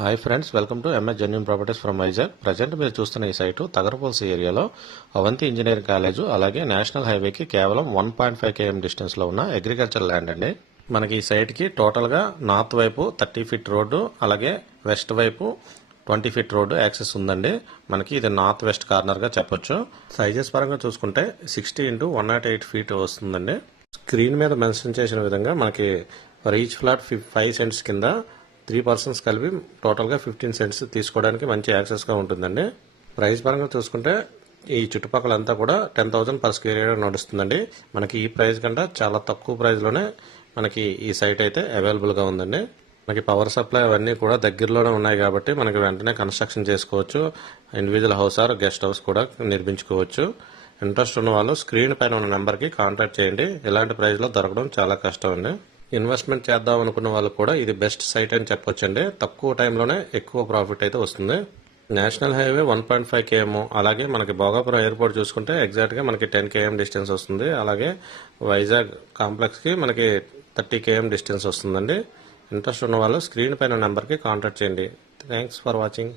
Hi friends, welcome to MS genuine properties from Vizag. Present మీరు చూస్తున్న ఈ సైటు తగరపల్సి ఏరియాలో అవంతి ఇంజనీరింగ్ కాలేజు అలాగే నేషనల్ హైవేకి కేవలం 1.5 km డిస్టెన్స్లో ఉన్న అగ్రికల్చర్ ల్యాండ్ అండి. మనకి ఈ సైట్కి టోటల్గా నార్త్ వైపు 30 ఫీట్ రోడ్డు అలాగే వెస్ట్ వైపు 20 ఫీట్ రోడ్డు యాక్సెస్ ఉందండి. మనకి ఇది నార్త్ వెస్ట్ కార్నర్గా చెప్పొచ్చు. సైజెస్ పరంగా చూసుకుంటే 60 × 108 ఫీట్ వస్తుందండి. స్క్రీన్ మీద మెన్షన్ చేసిన విధంగా మనకి ఈచ్ ఫ్లాట్ 5 సెంట్స్ కింద 3 పర్సన్స్ కలిపి టోటల్గా 15 సెంట్స్ తీసుకోవడానికి మంచి యాక్సెస్గా ఉంటుందండి. ప్రైస్ పరంగా చూసుకుంటే ఈ చుట్టుపక్కలంతా కూడా 10,000 పర్ స్క్వేర్ యార్డ్ నడుస్తుందండి. మనకి ఈ ప్రైస్ కంటే చాలా తక్కువ ప్రైస్లోనే మనకి ఈ సైట్ అయితే అవైలబుల్గా ఉందండి. మనకి పవర్ సప్లై అవన్నీ కూడా దగ్గరలోనే ఉన్నాయి కాబట్టి మనకి వెంటనే కన్స్ట్రక్షన్ చేసుకోవచ్చు. Individual house or guest house కూడా నిర్మించుకోవచ్చు. ఇంట్రెస్ట్ ఉన్న వాళ్ళు స్క్రీన్ పైన ఉన్న నెంబర్కి కాంటాక్ట్ చేయండి. ఇలాంటి ప్రైస్లో దొరకడం చాలా కష్టం అండి. ఇన్వెస్ట్మెంట్ చేద్దాం అనుకున్న వాళ్ళు కూడా ఇది బెస్ట్ సైట్ అని చెప్పొచ్చండి. తక్కువ టైంలోనే ఎక్కువ ప్రాఫిట్ అయితే వస్తుంది. నేషనల్ హైవే 1.5 km, అలాగే మనకి భోగాపురం ఎయిర్పోర్ట్ చూసుకుంటే ఎగ్జాక్ట్గా మనకి 10 km డిస్టెన్స్ వస్తుంది. అలాగే వైజాగ్ కాంప్లెక్స్కి మనకి 30 km డిస్టెన్స్ వస్తుందండి. ఇంట్రెస్ట్ ఉన్న వాళ్ళు స్క్రీన్ పైన నెంబర్కి కాంటాక్ట్ చేయండి. Thanks for watching.